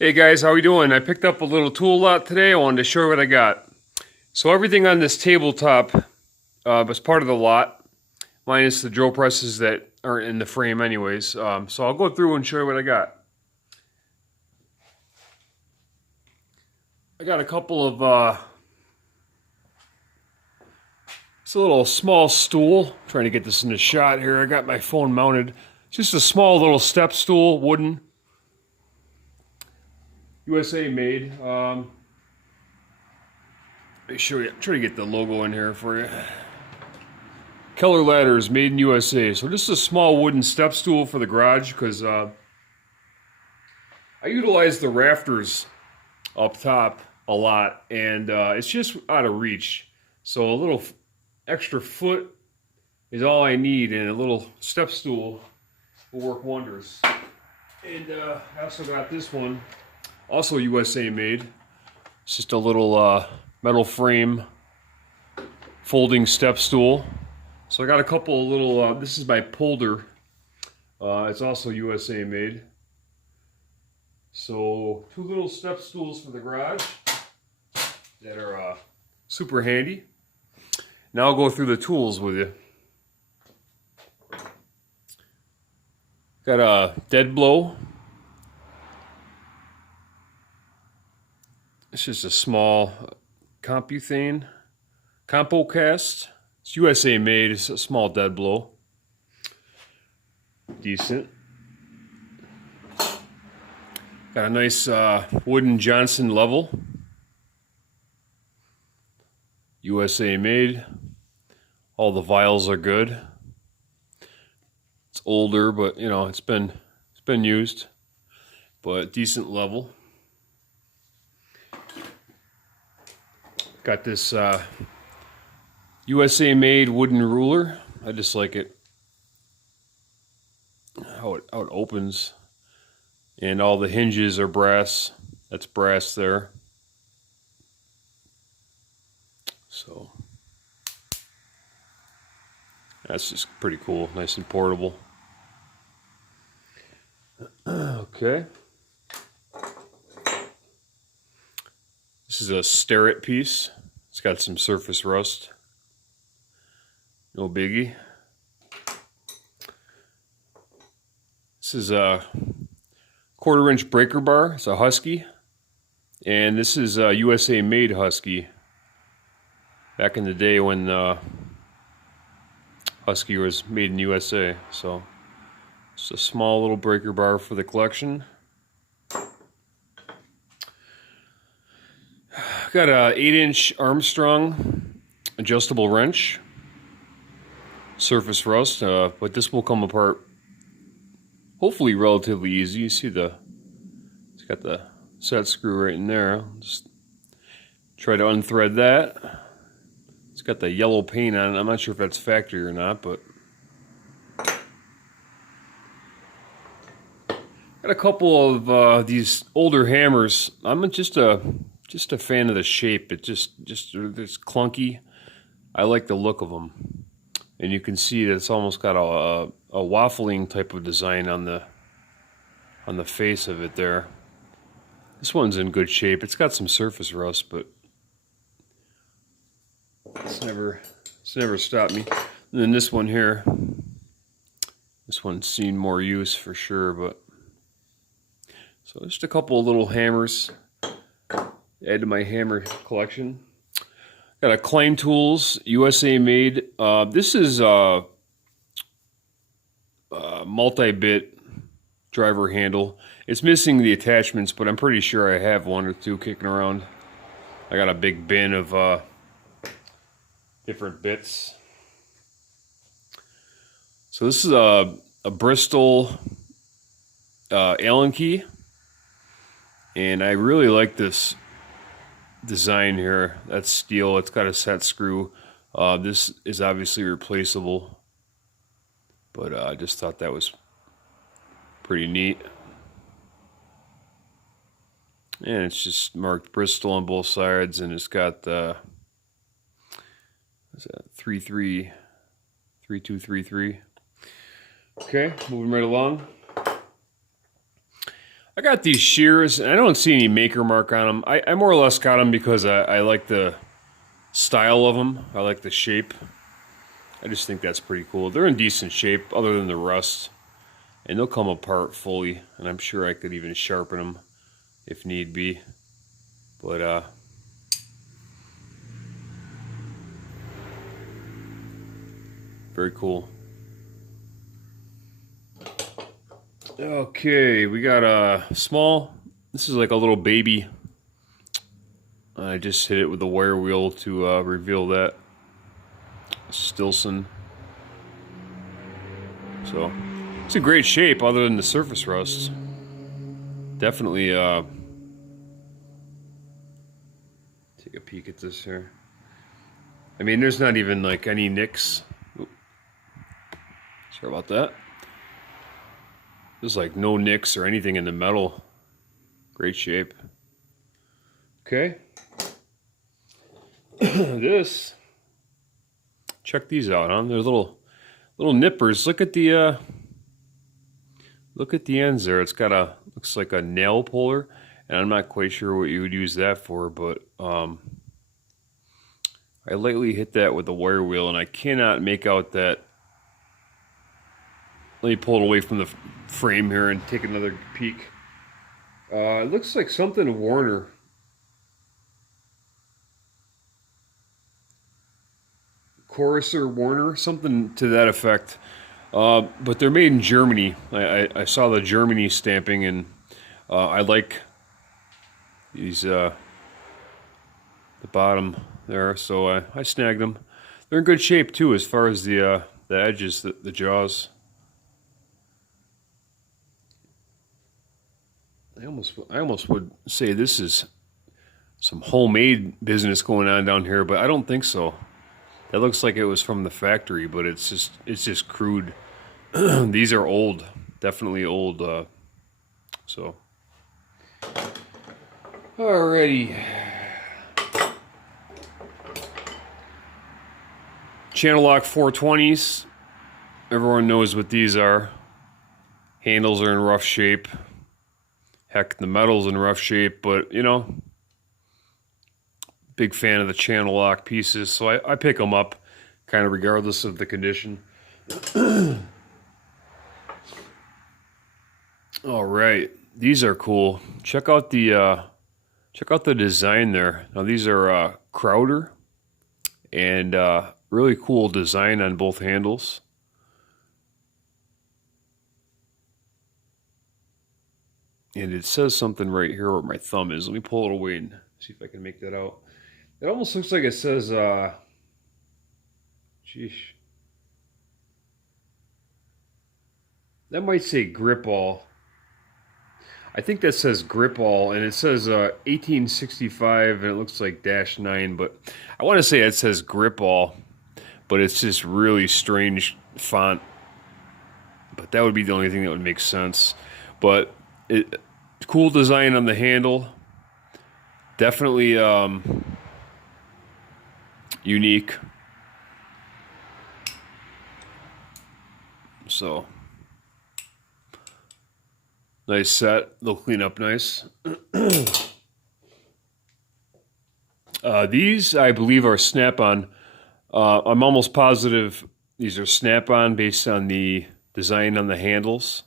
Hey guys, how we doing? I picked up a little tool lot today. I wanted to show you what I got. So everything on this tabletop was part of the lot, minus the drill presses that aren't in the frame anyways. So I'll go through and show you what I got. I got a couple of, it's a little small stool. I'm trying to get this in the shot here. I got my phone mounted. It's just a small little step stool, wooden. USA made. Let me show you. I'm trying to get the logo in here for you. Keller Ladders, made in USA. So this is a small wooden step stool for the garage because I utilize the rafters up top a lot, and it's just out of reach. So a little extra foot is all I need, and a little step stool will work wonders. And I also got this one. Also USA made. It's just a little metal frame folding step stool. So I got a couple of little, this is my polder. It's also USA made. So 2 little step stools for the garage that are super handy. Now I'll go through the tools with you. Got a dead blow. It's just a small CompuCast. It's USA made. It's a small dead blow. Decent. Got a nice wooden Johnson level. USA made. All the vials are good. It's older, but you know it's been used. But decent level. Got this USA made wooden ruler. I just like it. How it opens. And all the hinges are brass. That's brass there. So that's just pretty cool. Nice and portable. Okay. This is a stare-it piece. It's got some surface rust. No biggie. This is a 1/4-inch breaker bar. It's a Husky. And this is a USA made Husky. Back in the day when Husky was made in USA. So it's a small little breaker bar for the collection. Got a 8-inch Armstrong adjustable wrench. Surface rust, but this will come apart hopefully relatively easy. You see it's got the set screw right in there. Just try to unthread that. It's got the yellow paint on it. I'm not sure if that's factory or not, but got a couple of these older hammers. I'm just a fan of the shape. It's clunky. I like the look of them, and you can see that it's almost got a waffling type of design on the face of it there. This one's in good shape. It's got some surface rust, but it's never stopped me. And then this one here, this one's seen more use for sure. But so just a couple of little hammers. Add to my hammer collection. Got a Claim Tools USA made. This is a multi-bit driver handle. It's missing the attachments, but I'm pretty sure I have 1 or 2 kicking around. I got a big bin of different bits. So this is a Bristol Allen key, and I really like this design here. That's steel. It's got a set screw. This is obviously replaceable, but I just thought that was pretty neat. And it's just marked Bristol on both sides, and it's got what's that? 3233. Okay, moving right along. I got these shears, and I don't see any maker mark on them. I more or less got them because I like the style of them. I like the shape. I just think that's pretty cool. They're in decent shape, other than the rust. And they'll come apart fully, and I'm sure I could even sharpen them if need be. But, very cool. Okay, we got a small, this is like a little baby. I just hit it with the wire wheel to reveal that. Stilson. So, it's in great shape other than the surface rust. Definitely, take a peek at this here. I mean, there's not even like any nicks. Oop. Sorry about that. There's like no nicks or anything in the metal. Great shape. Okay. This. Check these out, huh? They're little nippers. Look at the ends there. It's got looks like a nail puller, and I'm not quite sure what you would use that for, but I lightly hit that with the wire wheel, and I cannot make out that. Let me pull it away from the frame here and take another peek. It looks like something Warner. Chorister Warner, something to that effect. But they're made in Germany. I saw the Germany stamping, and I like these, the bottom there, so I snagged them. They're in good shape too, as far as the edges, the jaws. I almost would say this is some homemade business going on down here, but I don't think so. That looks like it was from the factory, but it's just crude. These are old, definitely old. So, alrighty. Channel lock 420s. Everyone knows what these are. Handles are in rough shape. Heck, the metal's in rough shape, but you know, big fan of the channel lock pieces, so I pick them up kind of regardless of the condition. All right, these are cool. Check out the design there. Now these are Crowder, and really cool design on both handles. And it says something right here where my thumb is. Let me pull it away and see if I can make that out. It almost looks like it says, sheesh. That might say grip all. I think that says grip all, and it says 1865, and it looks like -9, but I want to say it says grip all, but it's just really strange font. But that would be the only thing that would make sense. But cool design on the handle. Definitely unique. So nice set. They'll clean up nice. These, I believe, are snap-on. I'm almost positive these are snap-on based on the design on the handles.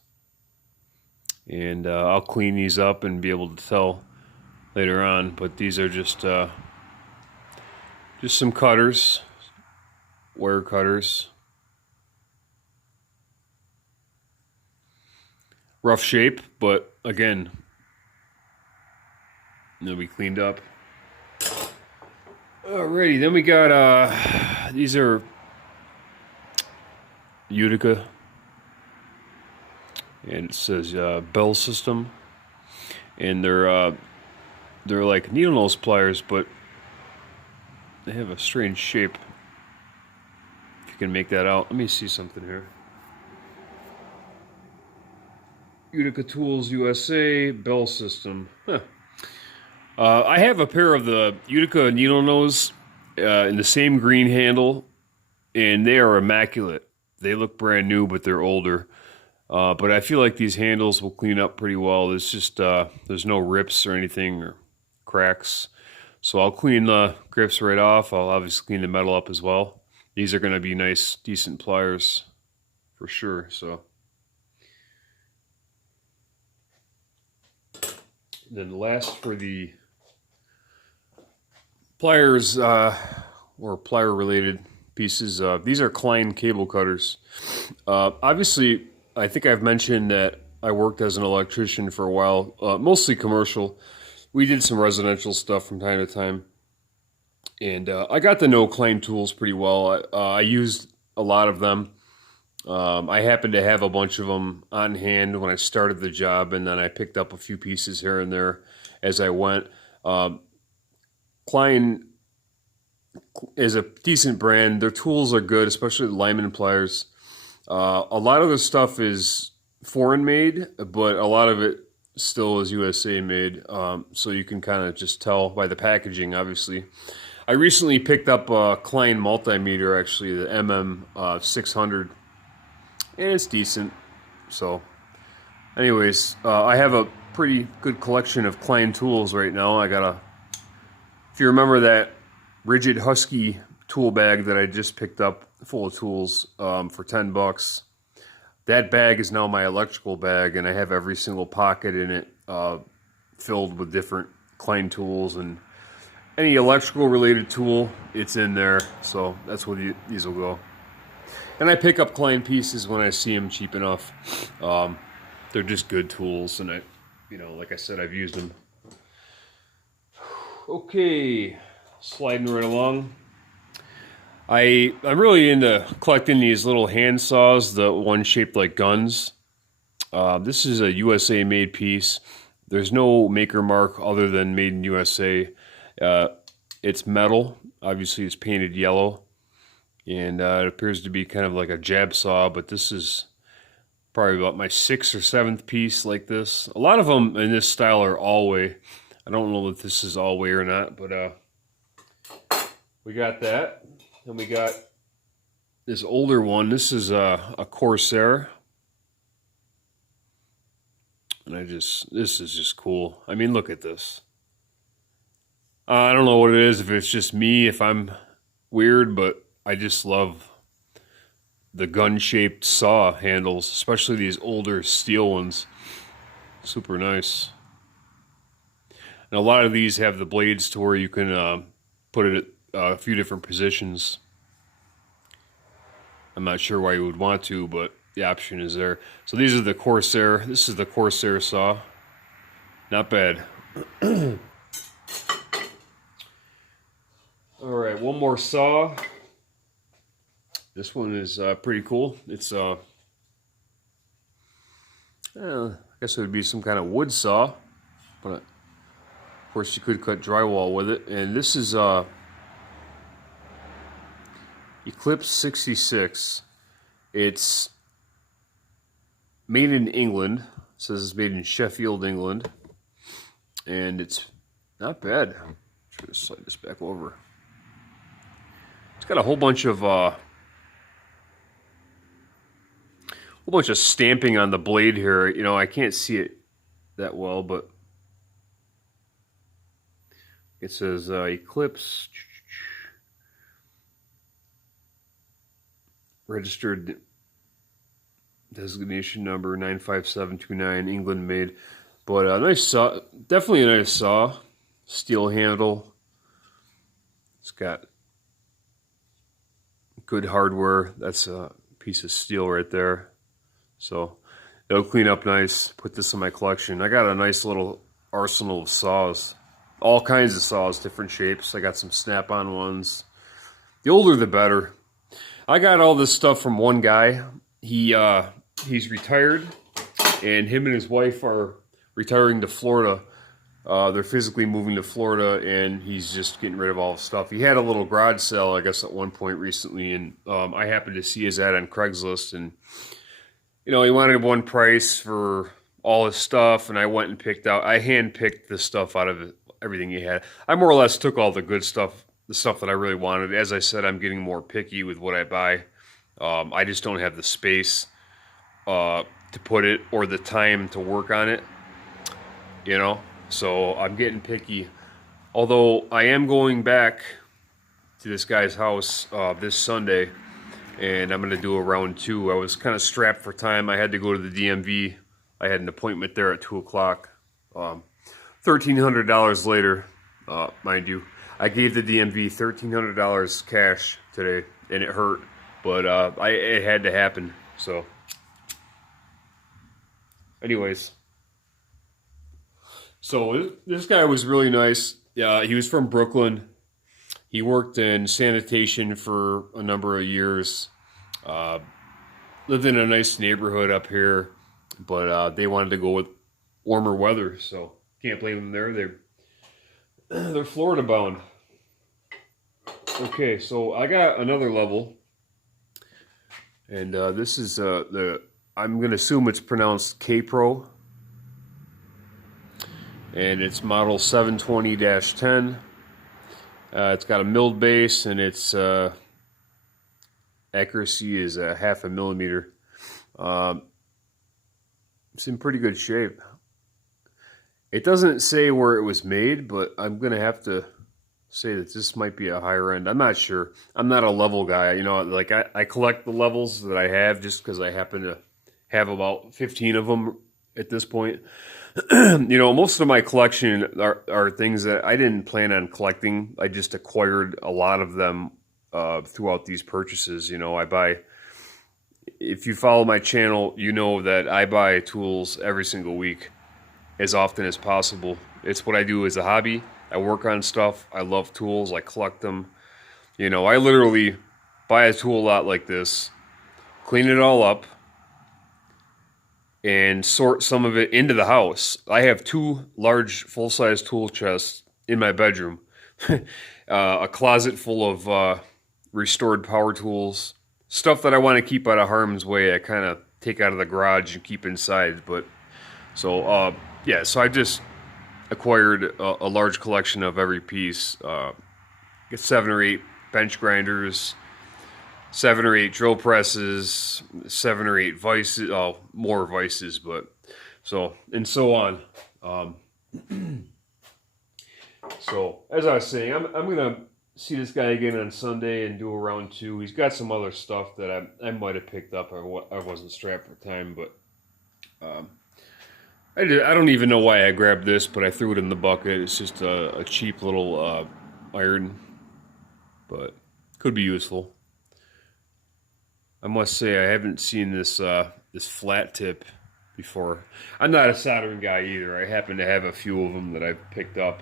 And I'll clean these up and be able to tell later on. But these are just some cutters, wire cutters. Rough shape, but again, they'll be cleaned up. Alrighty, then we got these are Utica. And it says Bell System, and they're like needle nose pliers, but they have a strange shape. If you can make that out, let me see something here. Utica Tools USA, Bell System. Huh. I have a pair of the Utica needle nose in the same green handle, and they are immaculate. They look brand new, but they're older. But I feel like these handles will clean up pretty well. There's no rips or anything or cracks. So I'll clean the grips right off. I'll obviously clean the metal up as well. These are going to be nice, decent pliers for sure. So then last for the pliers or plier related pieces, these are Klein cable cutters. Obviously, I think I've mentioned that I worked as an electrician for a while, mostly commercial. We did some residential stuff from time to time. And I got to know Klein tools pretty well. I used a lot of them. I happened to have a bunch of them on hand when I started the job, and then I picked up a few pieces here and there as I went. Klein is a decent brand. Their tools are good, especially the Lyman pliers. A lot of the stuff is foreign made, but a lot of it still is USA made. So you can kind of just tell by the packaging, obviously. I recently picked up a Klein multimeter, actually, the MM600, and it's decent. So, anyways, I have a pretty good collection of Klein tools right now. If you remember that Rigid Husky tool bag that I just picked up full of tools for $10, that bag is now my electrical bag, and I have every single pocket in it filled with different Klein tools, and any electrical related tool, it's in there. So that's where these will go. And I pick up Klein pieces when I see them cheap enough. They're just good tools, and like I said, I've used them. Okay, sliding right along. I'm really into collecting these little hand saws, the one shaped like guns. This is a USA made piece. There's no maker mark other than made in USA. It's metal. Obviously, it's painted yellow. And it appears to be kind of like a jab saw, but this is probably about my 6th or 7th piece like this. A lot of them in this style are all-way. I don't know if this is all-way or not, but we got that. And we got this older one. This is a Corsair. And this is just cool. I mean, look at this. I don't know what it is, if it's just me, if I'm weird, but I just love the gun-shaped saw handles, especially these older steel ones. Super nice. And a lot of these have the blades to where you can put it at a few different positions. I'm not sure why you would want to, but the option is there. So these are the Corsair. This is the Corsair saw. Not bad. All right, one more saw. This one is pretty cool. It's I guess it would be some kind of wood saw, but of course you could cut drywall with it. And this is Eclipse 66. It's made in England. It says it's made in Sheffield, England, and it's not bad. Try to slide this back over. It's got a whole bunch of stamping on the blade here. You know, I can't see it that well, but it says Eclipse registered designation number 95729, England made. But a nice saw, definitely a nice saw. Steel handle. It's got good hardware. That's a piece of steel right there. So it'll clean up nice. Put this in my collection. I got a nice little arsenal of saws. All kinds of saws, different shapes. I got some snap-on ones. The older the better. I got all this stuff from one guy. He's retired, and him and his wife are retiring to Florida. They're physically moving to Florida, and he's just getting rid of all the stuff. He had a little garage sale, I guess, at one point recently, and I happened to see his ad on Craigslist, and he wanted one price for all his stuff, and I hand-picked the stuff out of everything he had. I more or less took all the good stuff, the stuff that I really wanted. As I said, I'm getting more picky with what I buy. I just don't have the space to put it or the time to work on it, you know. So I'm getting picky. Although I am going back to this guy's house this Sunday, and I'm going to do a round 2. I was kind of strapped for time. I had to go to the DMV. I had an appointment there at 2 o'clock. $1,300 later, mind you. I gave the DMV $1,300 cash today, and it hurt, but it had to happen. So, anyways, so this guy was really nice. He was from Brooklyn. He worked in sanitation for a number of years. Lived in a nice neighborhood up here, but they wanted to go with warmer weather, so can't blame them there. They're Florida bound. Okay, so I got another level, and this is I'm going to assume it's pronounced K-Pro, and it's model 720-10. It's got a milled base, and its accuracy is a 0.5 millimeter. It's in pretty good shape. It doesn't say where it was made, but I'm going to have to say that this might be a higher end. I'm not sure. I'm not a level guy. You know, like I collect the levels that I have just because I happen to have about 15 of them at this point. You know, most of my collection are things that I didn't plan on collecting. I just acquired a lot of them throughout these purchases. You know, if you follow my channel, you know that I buy tools every single week as often as possible. It's what I do as a hobby. I work on stuff. I love tools. I collect them. You know, I literally buy a tool lot like this, clean it all up, and sort some of it into the house. I have 2 large full-size tool chests in my bedroom. A closet full of restored power tools. Stuff that I want to keep out of harm's way, I kind of take out of the garage and keep inside. But so, yeah, so I just acquired a large collection of every piece. Get 7 or 8 bench grinders, 7 or 8 drill presses, 7 or 8 vices, more vices, but so, and so on. So, as I was saying, I'm going to see this guy again on Sunday and do a round 2. He's got some other stuff that I might have picked up. I wasn't strapped for time, but I don't even know why I grabbed this, but I threw it in the bucket. It's just a cheap little iron, but could be useful. I must say I haven't seen this flat tip before. I'm not a soldering guy either. I happen to have a few of them that I've picked up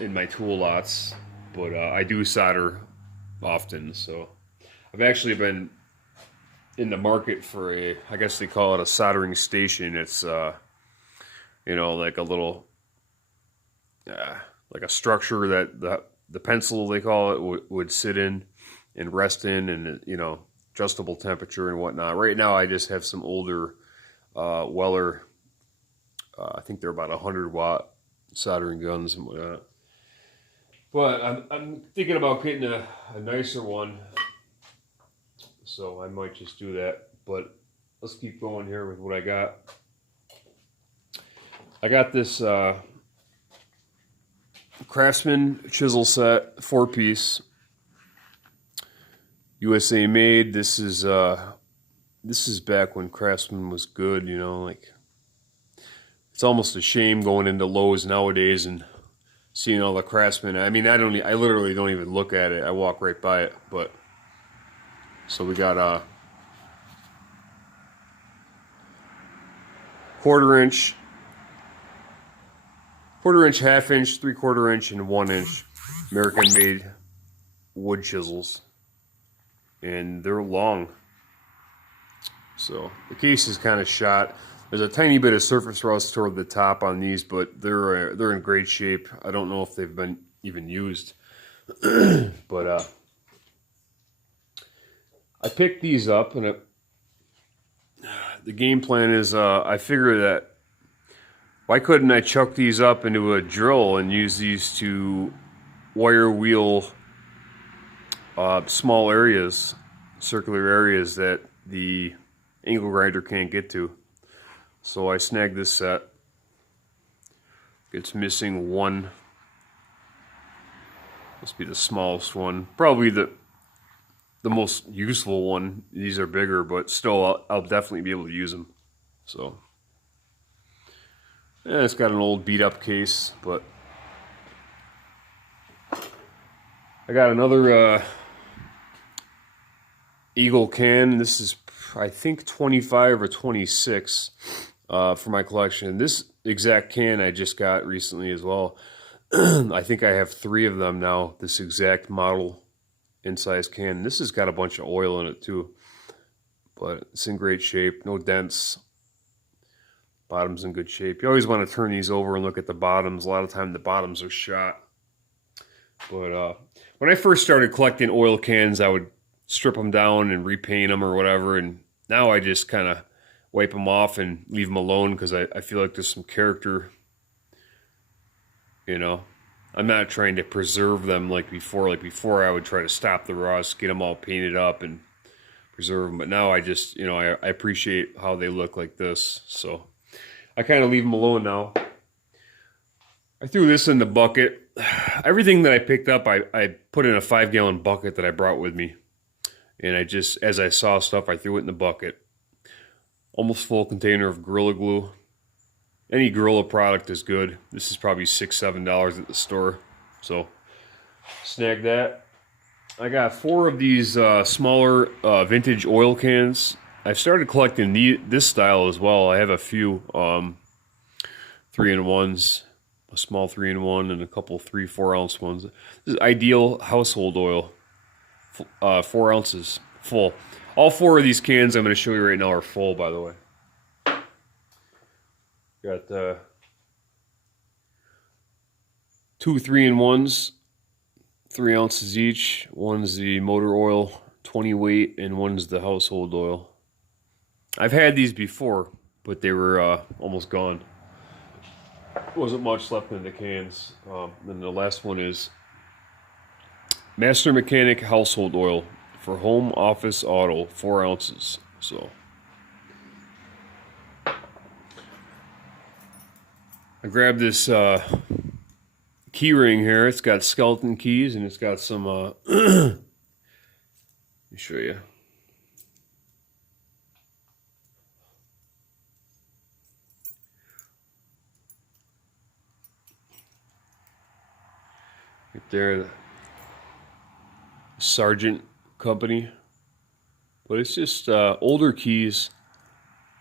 in my tool lots, but I do solder often. So I've actually been in the market for I guess they call it a soldering station. It's you know, like a little like a structure that the pencil, they call it, would sit in and rest in, and you know, adjustable temperature and whatnot. Right now I just have some older Weller, I think they're about 100-watt soldering guns and whatnot. But I'm thinking about getting a nicer one, so I might just do that. But let's keep going here with what I got. I got this Craftsman chisel set, 4-piece, USA made. This is back when Craftsman was good, you know. Like, it's almost a shame going into Lowe's nowadays and seeing all the Craftsman. I mean, I literally don't even look at it. I walk right by it. But so we got a 1/4 inch, 1/4 inch, 1/2 inch, 3/4 inch, and 1 inch American-made wood chisels, and they're long. So the case is kind of shot. There's a tiny bit of surface rust toward the top on these, but they're in great shape. I don't know if they've been even used, but I picked these up, and the game plan is I figure that why couldn't I chuck these up into a drill and use these to wire wheel small areas, circular areas that the angle grinder can't get to. So I snagged this set. It's missing one. Must be the smallest one. Probably the most useful one. These are bigger, but still I'll definitely be able to use them. So yeah, it's got an old beat up case, but I got another Eagle can. This is, I think, 25 or 26 for my collection. This exact can I just got recently as well. I think I have 3 of them now, this exact model in size can. This has got a bunch of oil in it too, but it's in great shape, no dents. Bottom's in good shape. You always want to turn these over and look at the bottoms. A lot of time the bottoms are shot. But when I first started collecting oil cans, I would strip them down and repaint them or whatever, and now I just kind of wipe them off and leave them alone because I feel like there's some character. You know, I'm not trying to preserve them like before. Like before, I would try to stop the rust, get them all painted up, and preserve them. But now I just, you know, I appreciate how they look like this. So I kind of leave them alone now. I threw this in the bucket. Everything that I picked up, I put in a 5-gallon bucket that I brought with me. And I just, as I saw stuff, I threw it in the bucket. Almost full container of Gorilla Glue. Any Gorilla product is good. This is probably $6, $7 at the store. So, snag that. I got 4 of these smaller vintage oil cans. I've started collecting this style as well. I have a few 3-in-1s. A small 3-in-1 and a couple 3-4 ounce ones. This is ideal household oil. 4 ounces full. All 4 of these cans I'm going to show you right now are full, by the way. Got 2 3-in-1s, 3 ounces each. One's the motor oil, 20 weight, and one's the household oil. I've had these before, but they were almost gone. Wasn't much left in the cans. And the last one is Master Mechanic Household Oil for Home Office Auto, 4 ounces. So I grabbed this key ring here. It's got skeleton keys and it's got some let me show you. Right there, the Sargent company. But it's just older keys.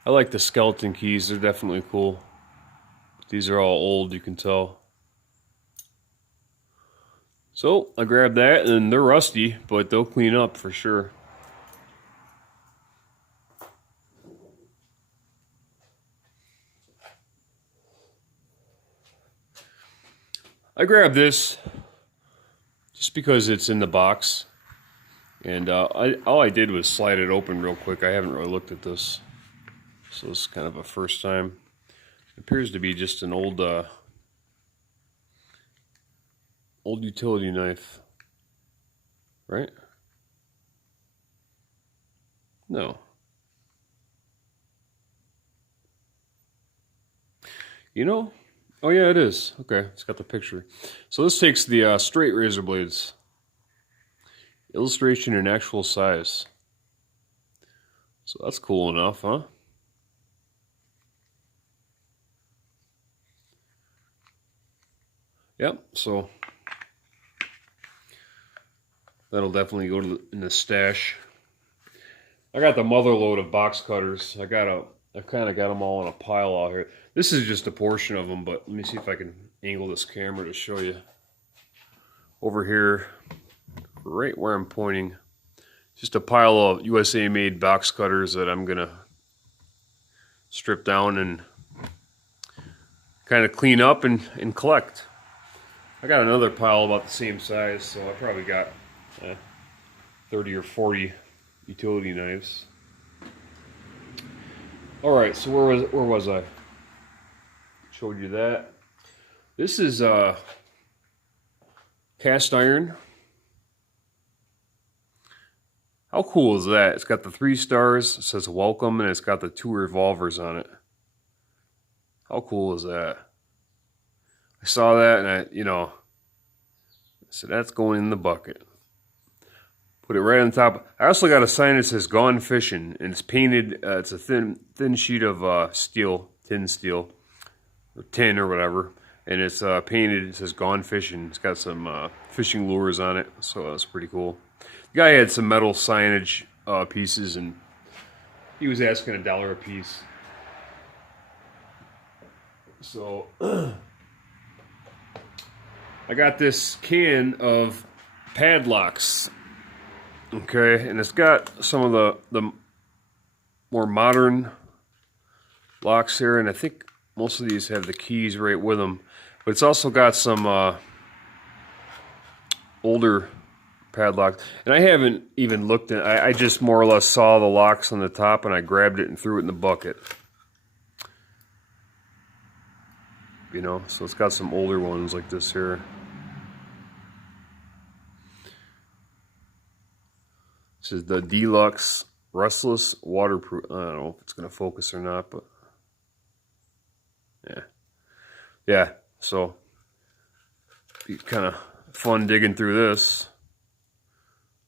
I like the skeleton keys, they're definitely cool. These are all old, you can tell. So I grabbed that, and they're rusty, but they'll clean up for sure. I grabbed this just because it's in the box, and all I did was slide it open real quick. I haven't really looked at this, so this is kind of a first time. It appears to be just an old utility knife, right? No. You know? Oh yeah, it is. Okay, it's got the picture. So this takes the straight razor blades. Illustration in actual size. So that's cool enough, huh? Yep, so that'll definitely go to in the stash. I got the mother load of box cutters. I've kind of got them all in a pile out here. This is just a portion of them, but let me see if I can angle this camera to show you. Over here, right where I'm pointing, just a pile of USA made box cutters that I'm gonna strip down and kind of clean up and collect. I got another pile about the same size, so I probably got 30 or 40 utility knives. All right, so where was I? Showed you that. This is cast iron. How cool is that? It's got the 3 stars, it says welcome, and it's got the 2 revolvers on it. How cool is that? I saw that and I said that's going in the bucket. Put it right on top. I also got a sign that says "Gone Fishing," and it's painted. It's a thin sheet of steel, tin steel, or tin or whatever, and it's painted. It says "Gone Fishing." It's got some fishing lures on it, so that's pretty cool. The guy had some metal signage pieces, and he was asking $1 a piece. So I got this can of padlocks. Okay, and it's got some of the more modern locks here, and I think most of these have the keys right with them. But it's also got some older padlocks, and I haven't even looked at. I just more or less saw the locks on the top, and I grabbed it and threw it in the bucket. You know, so it's got some older ones like this here. This is the Deluxe Rustless Waterproof. I don't know if it's going to focus or not, but yeah. So be kind of fun digging through this.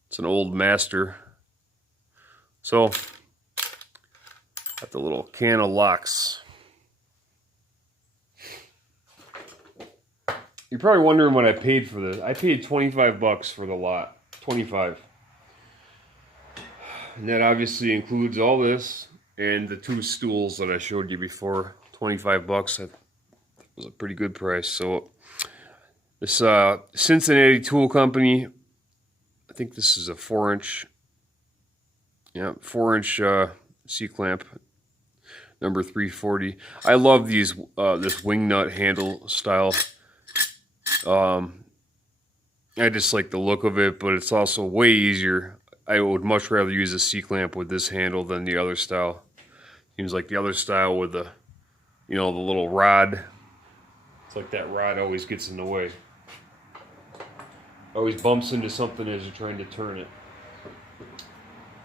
It's an old master. So got the little can of locks. You're probably wondering what I paid for this. I paid $25 for the lot. 25. And that obviously includes all this and the 2 stools that I showed you before. $25. That was a pretty good price. So this Cincinnati Tool Company, I think this is a 4-inch. Yeah, 4-inch C-clamp, number 340. I love these this wing nut handle style. I just like the look of it, but it's also way easier. I would much rather use a C-clamp with this handle than the other style. Seems like the other style with the, the little rod. It's like that rod always gets in the way. Always bumps into something as you're trying to turn it.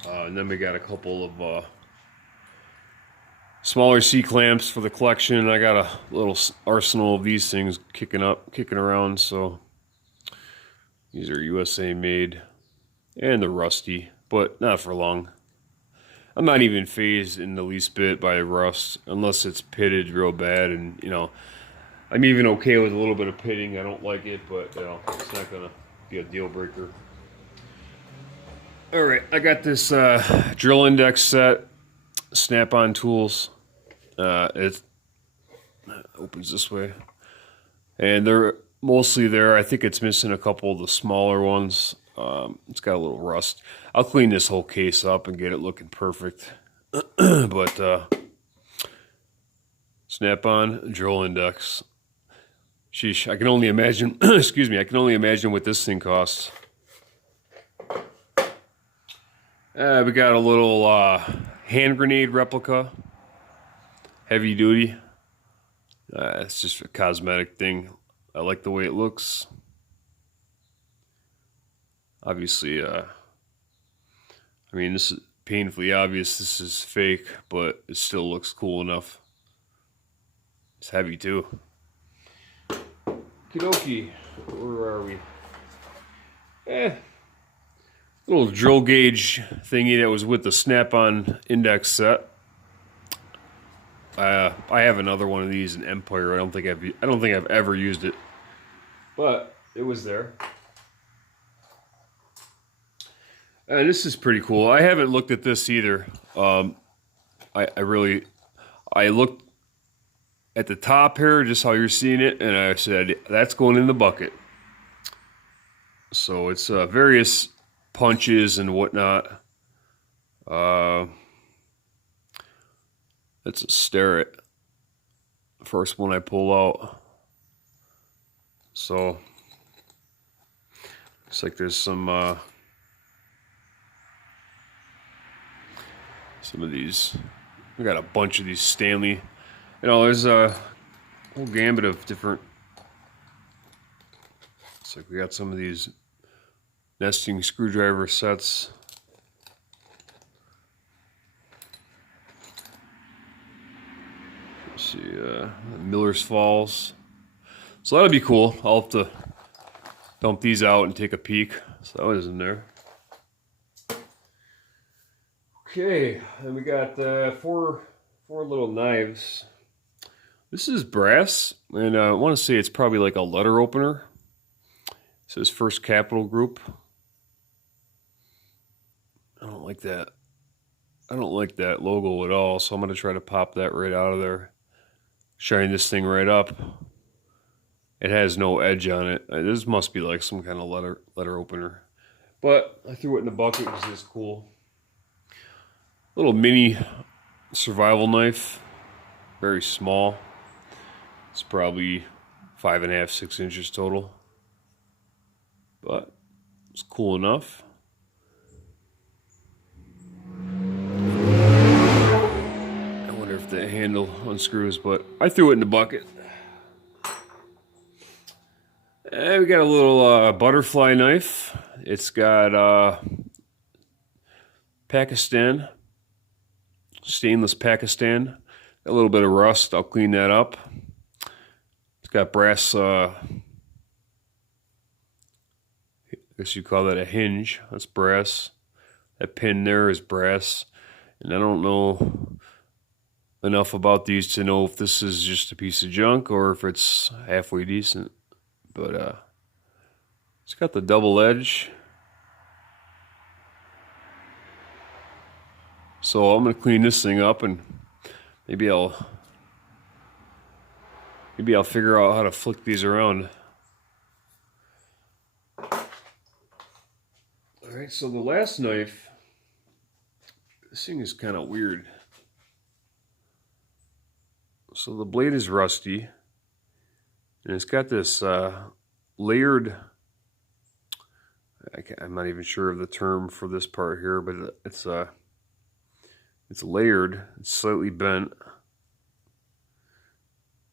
And then we got a couple of smaller C-clamps for the collection. I got a little arsenal of these things kicking around. So these are USA made. And they're rusty, but not for long. I'm not even fazed in the least bit by the rust, unless it's pitted real bad. And, I'm even okay with a little bit of pitting. I don't like it, but, it's not going to be a deal breaker. All right, I got this drill index set, Snap-on tools. It opens this way. And they're mostly there. I think it's missing a couple of the smaller ones. It's got a little rust. I'll clean this whole case up and get it looking perfect. But Snap-on drill index. Sheesh, I can only imagine. Excuse me. I can only imagine what this thing costs. We got a little hand grenade replica, heavy duty. It's just a cosmetic thing. I like the way it looks. Obviously, this is painfully obvious this is fake, but it still looks cool enough. It's heavy too. Kidoki, where are we? Little drill gauge thingy that was with the Snap-on index set. I have another one of these in Empire. I don't think I've ever used it, but it was there. This is pretty cool. I haven't looked at this either. I looked at the top here, just how you're seeing it, and I said, that's going in the bucket. So it's various punches and whatnot. Let's stare at the first one I pull out. So looks like there's some of these. We got a bunch of these Stanley. There's a whole gambit of different. It's like we got some of these nesting screwdriver sets. see, Miller's Falls. So that'll be cool. I'll have to dump these out and take a peek. So that was in there. Okay, and we got four little knives. This is brass, and I want to say it's probably like a letter opener. It says First Capital Group. I don't like that. I don't like that logo at all, so I'm going to try to pop that right out of there. Shine this thing right up. It has no edge on it. This must be like some kind of letter opener. But I threw it in the bucket because it's cool. Little mini survival knife. Very small. It's probably 5.5, 6 inches total. But it's cool enough. I wonder if the handle unscrews, but I threw it in the bucket. And we got a little butterfly knife. It's got Pakistan, stainless Pakistan. Got a little bit of rust. I'll clean that up. It's got brass, I guess you call that a hinge. That's brass. That pin there is brass. And I don't know enough about these to know if this is just a piece of junk or if it's halfway decent. But it's got the double edge. So I'm going to clean this thing up and maybe I'll figure out how to flick these around. Alright, so the last knife, this thing is kind of weird. So the blade is rusty, and it's got this layered, I'm not even sure of the term for this part here, but it's layered, it's slightly bent.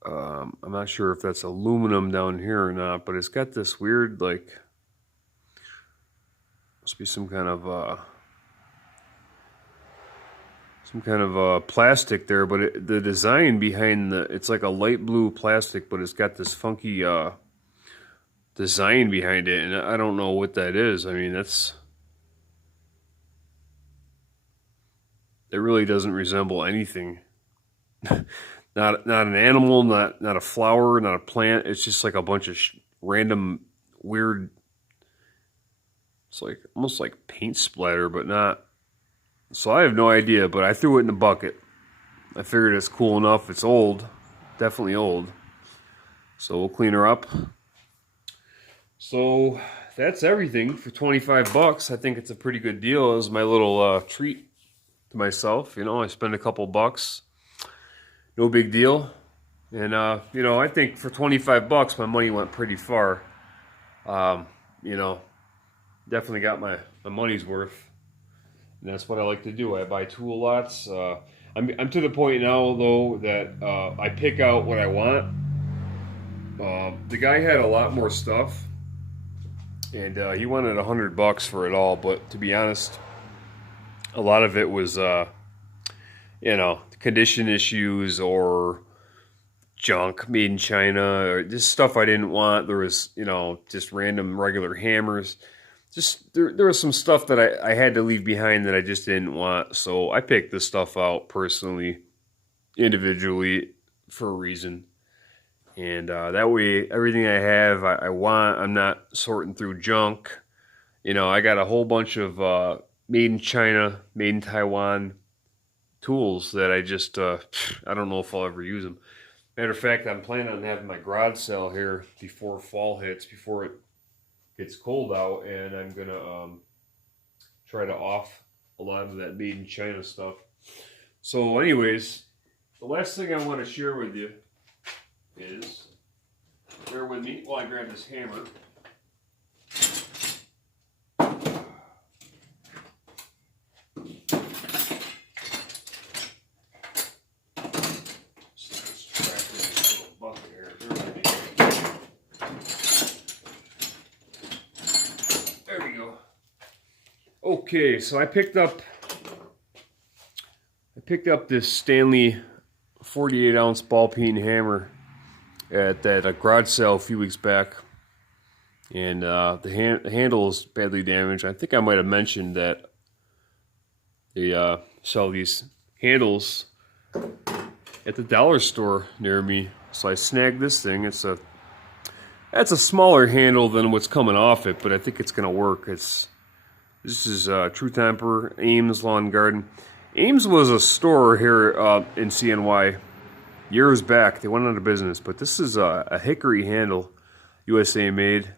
I'm not sure if that's aluminum down here or not, but it's got this weird, like, must be some kind of plastic there, but the design behind it's like a light blue plastic, but it's got this funky design behind it, and I don't know what that is. I mean, it really doesn't resemble anything. Not an animal, not a flower, not a plant. It's just like a bunch of random weird. It's like almost like paint splatter, but not. So I have no idea, but I threw it in the bucket. I figured it's cool enough. It's old, definitely old. So we'll clean her up. So that's everything for 25 bucks. I think it's a pretty good deal. It was my little treat to myself. You know, I spent a couple bucks. No big deal. And, you know, I think for 25 bucks, my money went pretty far. You know, definitely got my money's worth. And that's what I like to do. I buy tool lots. I'm to the point now, though, that I pick out what I want. The guy had a lot more stuff. And he wanted $100 for it all. But to be honest, a lot of it was, you know, condition issues or junk made in China or just stuff I didn't want. There was, you know, just random regular hammers. Just there was some stuff that I had to leave behind that I just didn't want. So I picked this stuff out personally, individually, for a reason. And that way, everything I have, I want. I'm not sorting through junk. You know, I got a whole bunch of made in China, made in Taiwan tools that I just, I don't know if I'll ever use them. Matter of fact, I'm planning on having my garage sale here before fall hits, before it gets cold out, and I'm going to try to off a lot of that made in China stuff. So anyways, the last thing I want to share with you is, bear with me while I grab this hammer. Okay, so I picked up this Stanley 48-ounce ball peen hammer at that garage sale a few weeks back, and the handle is badly damaged. I think I might have mentioned that they sell these handles at the dollar store near me. So I snagged this thing. That's a smaller handle than what's coming off it, but I think it's gonna work. This is True Temper, Ames Lawn and Garden. Ames was a store here in CNY years back. They went out of business, but this is a hickory handle, USA made,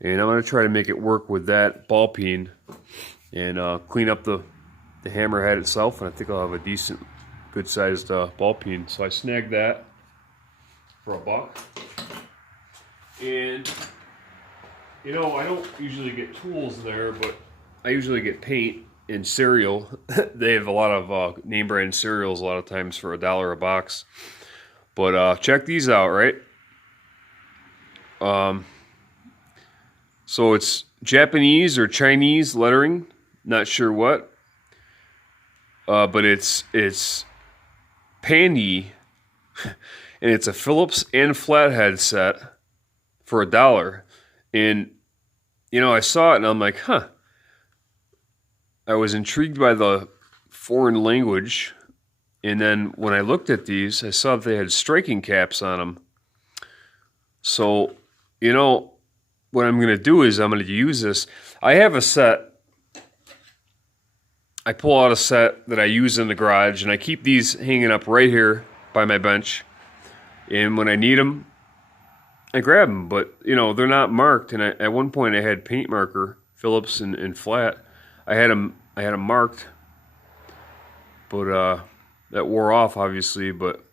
and I'm gonna try to make it work with that ball peen and clean up the hammerhead itself, and I think I'll have a decent, good-sized ball peen. So I snagged that for $1. And, you know, I don't usually get tools there, but I usually get paint and cereal. They have a lot of name brand cereals a lot of times for $1 a box. But check these out, right? So it's Japanese or Chinese lettering, not sure what. But it's Pandy, and it's a Phillips and flathead set for $1. And, you know, I saw it and I'm like, huh. I was intrigued by the foreign language, and then when I looked at these, I saw that they had striking caps on them. So, you know, what I'm going to do is I'm going to use this. I have a set. I pull out a set that I use in the garage, and I keep these hanging up right here by my bench. And when I need them, I grab them. But, you know, they're not marked. And at one point I had paint marker, Phillips and flat. I had them marked, but that wore off, obviously. But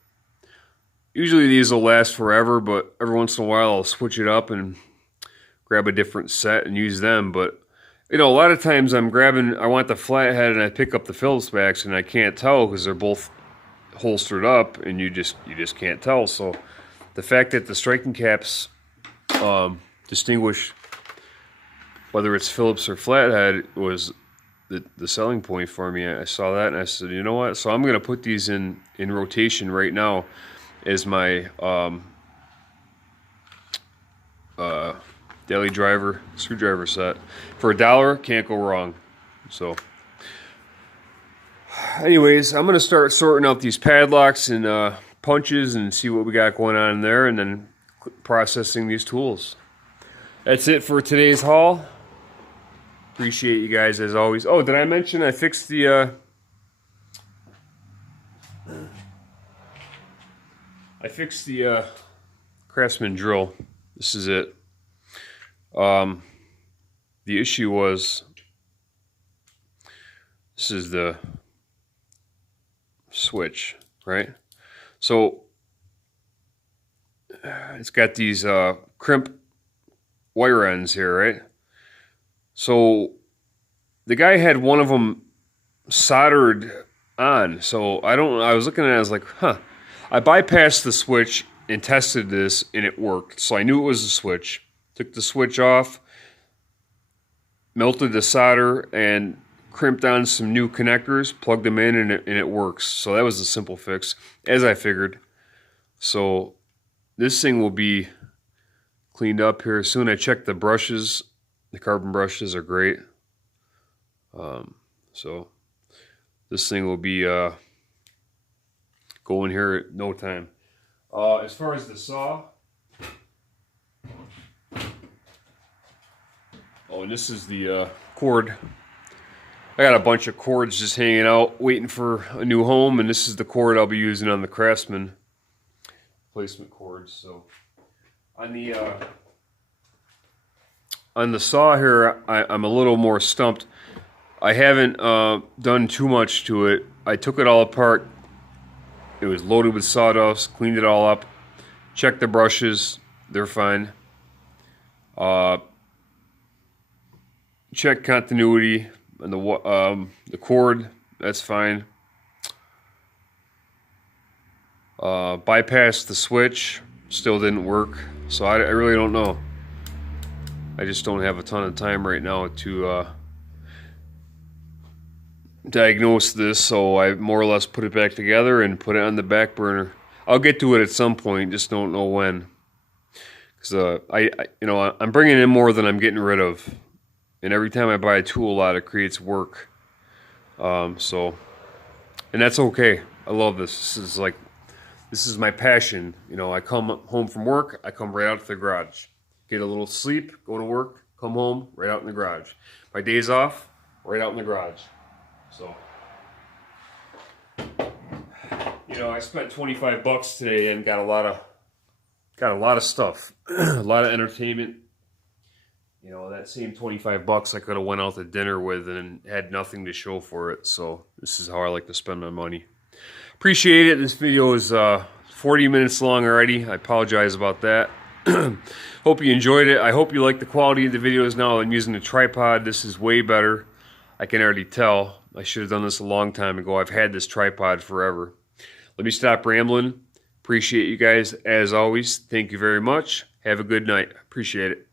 usually these will last forever, but every once in a while I'll switch it up and grab a different set and use them. But, you know, a lot of times I want the flathead, and I pick up the Phillips backs, and I can't tell because they're both holstered up, and you just can't tell. So the fact that the striking caps distinguish whether it's Phillips or flathead was the selling point for me. I saw that and I said, you know what? So I'm going to put these in rotation right now as my daily driver screwdriver set. For $1, can't go wrong. So anyways, I'm going to start sorting out these padlocks and punches and see what we got going on in there, and then processing these tools. That's it for today's haul. Appreciate you guys as always. Oh, did I mention I fixed the Craftsman drill. This is it. The issue was, this is the switch, right? So it's got these crimp wire ends here, right? So the guy had one of them soldered on. So I was looking at it, I was like, huh. I bypassed the switch and tested this, and it worked. So I knew it was the switch. Took the switch off, melted the solder, and crimped on some new connectors, plugged them in, and it works. So that was a simple fix, as I figured. So this thing will be cleaned up here soon. I checked the brushes. The carbon brushes are great. So this thing will be going here at no time. As far as the saw, oh, and this is the cord. I got a bunch of cords just hanging out, waiting for a new home, and this is the cord I'll be using on the Craftsman placement cords. So on the saw here, I'm a little more stumped. I haven't done too much to it. I took it all apart. It was loaded with sawdust, cleaned it all up, checked the brushes, they're fine. Check continuity and the cord, that's fine. Bypassed the switch, still didn't work. So I really don't know. I just don't have a ton of time right now to diagnose this, so I more or less put it back together and put it on the back burner. I'll get to it at some point, just don't know when. Because I'm bringing in more than I'm getting rid of, and every time I buy a tool lot, it creates work. And that's okay. I love this. This is my passion. You know, I come home from work, I come right out to the garage, get a little sleep, go to work, come home, right out in the garage. My days off, right out in the garage. So, you know, I spent 25 bucks today and got a lot of stuff, a lot of entertainment. You know, that same 25 bucks I could have went out to dinner with and had nothing to show for it. So this is how I like to spend my money. Appreciate it. This video is 40 minutes long already. I apologize about that. Hope you enjoyed it. I hope you like the quality of the videos now. I'm using a tripod. This is way better. I can already tell. I should have done this a long time ago. I've had this tripod forever. Let me stop rambling. Appreciate you guys as always. Thank you very much. Have a good night. Appreciate it.